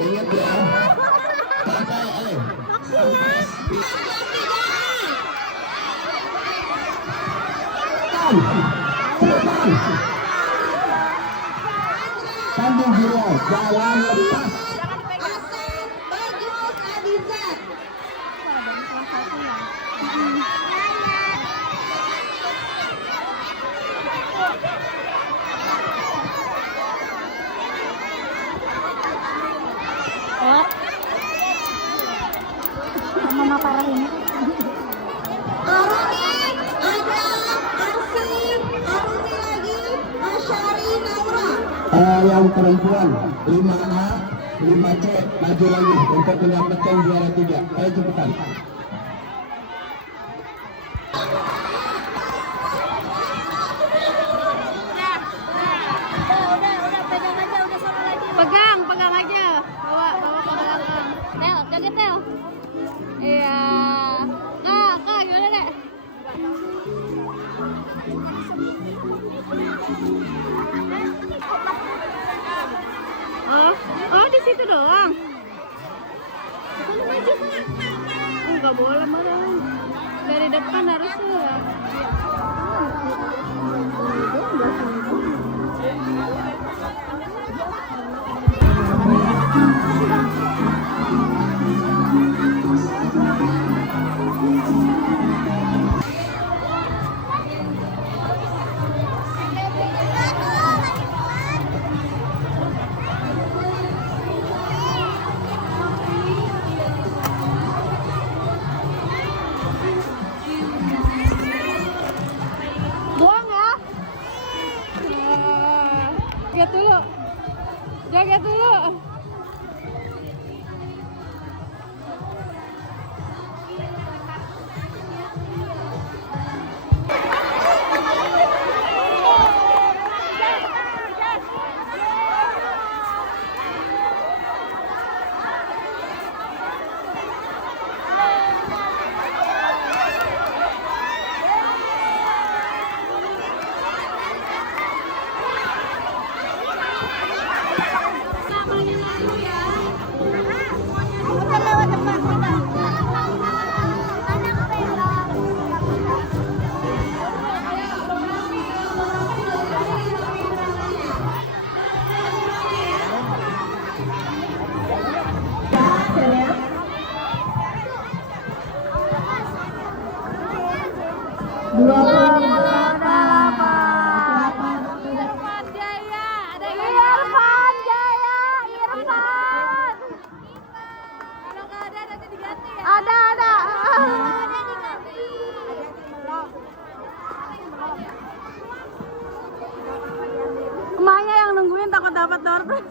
Ingat ya. Tanding dulu, jalan lepas. Hasan Bagus Adizat. Mama parah ini. Aruni, ada Arsi, Aruni lagi, Asyari Naura. Yang perempuan 5A, 5C maju lagi untuk mendapatkan juara 3. Ayo cepetan. Pegang aja. Bawa ke belakang. Tel, kaget Tel. Iya. Kak, gimana Dek? Oh, di situ doang. Enggak boleh malah. Dari depan harusnya. Buang ya. Joget dulu. Ada. Emaknya yang nungguin takut dapat door prize.